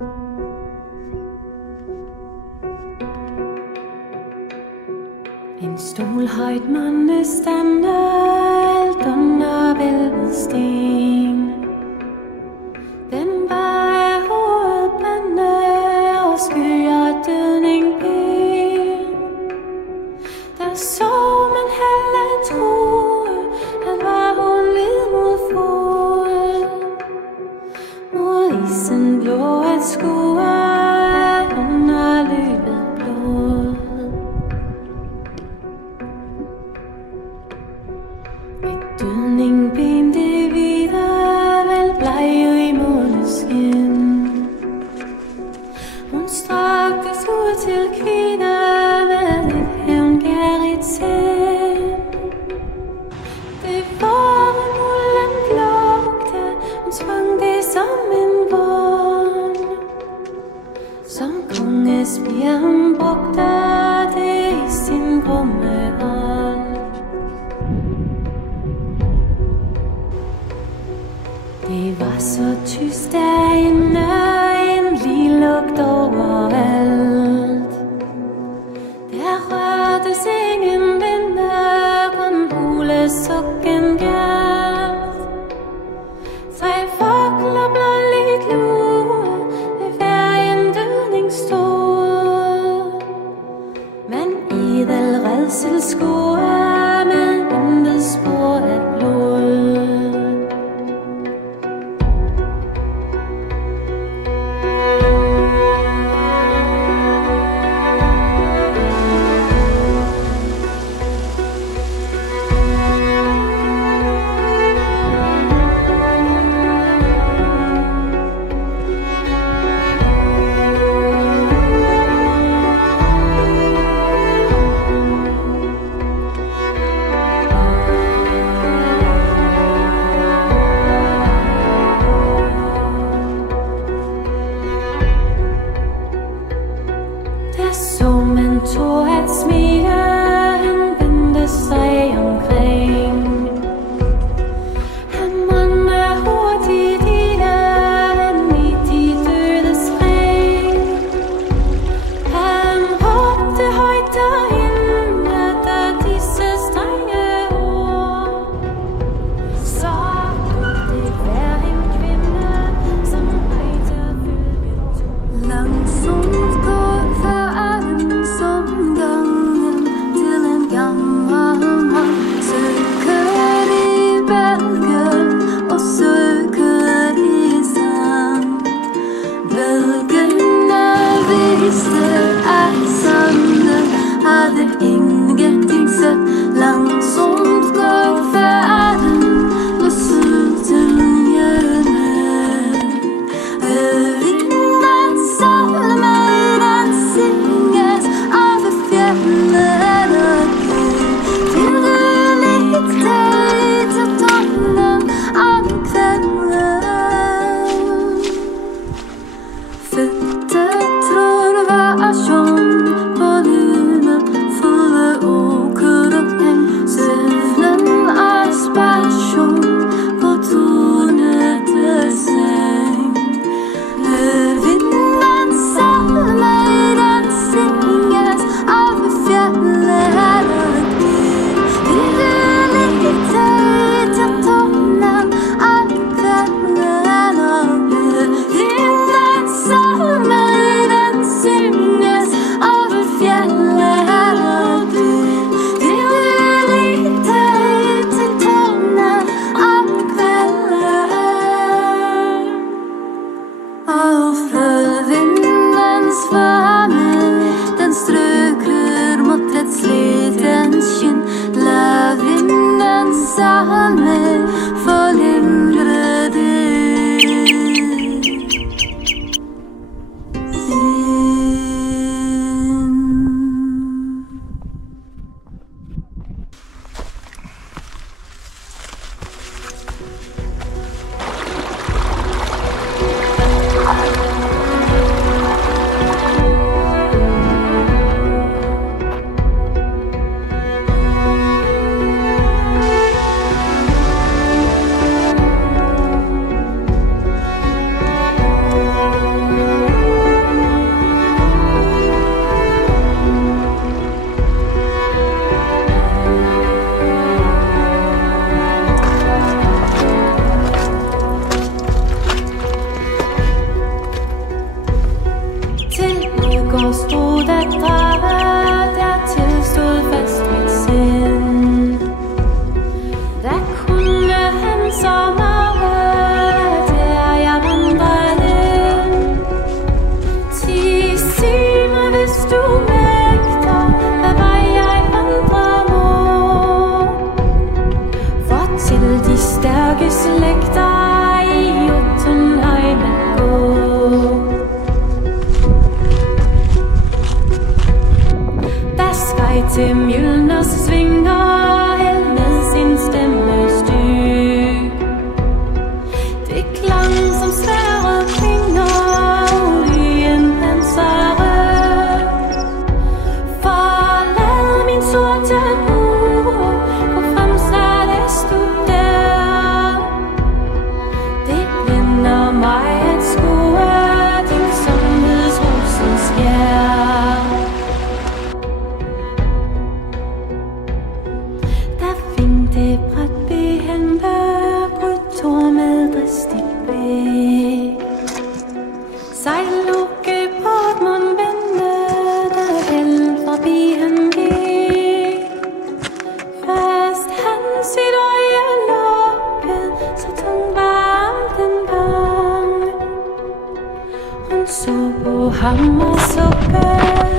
En stol højt måtte stande alt under vælvet sten. Den var af hovedblande og skyer dødning ben. Der så man halve troe, at var hun lid mod fod. Mod isen blå at skue under løbet blod. Et dødningben det videre vel blege i måneskin. Hun straktes ud til kvinder med et hævngærigt sind. Det var en mulden lugte, hun svang det som en vogn. Som kongespirer hun brugte det i sin grumme hånd. Det var så tyst derinde, en lige lugt overalt. Der rørtes ingen vinde, kun hulesukken galt. 3 fugler blåligt lue ved hver en dødning stod. Men idel redsel skue med intet spor af blod. Der så man to at smile, han vendte sig omkring. Han måtte hurtigt ile, han midt i dødes ring. Han råbte højt derinde, da disse strenge ord. Så kunne det være en kvinde, som rejte følge langsomt går for armen som gangen til en gammel mand. Søker i bølgen og søker i sand. Bølgene viste at sanden hadde ingenting sett. Langsomt går færden og søteljene. Vinden salmer, den synges av fjellet og gul. Til du likte til tonen av kvelden. Føtter tror var sånn på lumen, fulle åker og heng. Søvnen er sejllukke Portmund vendte helt forbi han gik. Fast han sit øje lukket, så tungt varmt den gang. Hun så på ham og sukkede.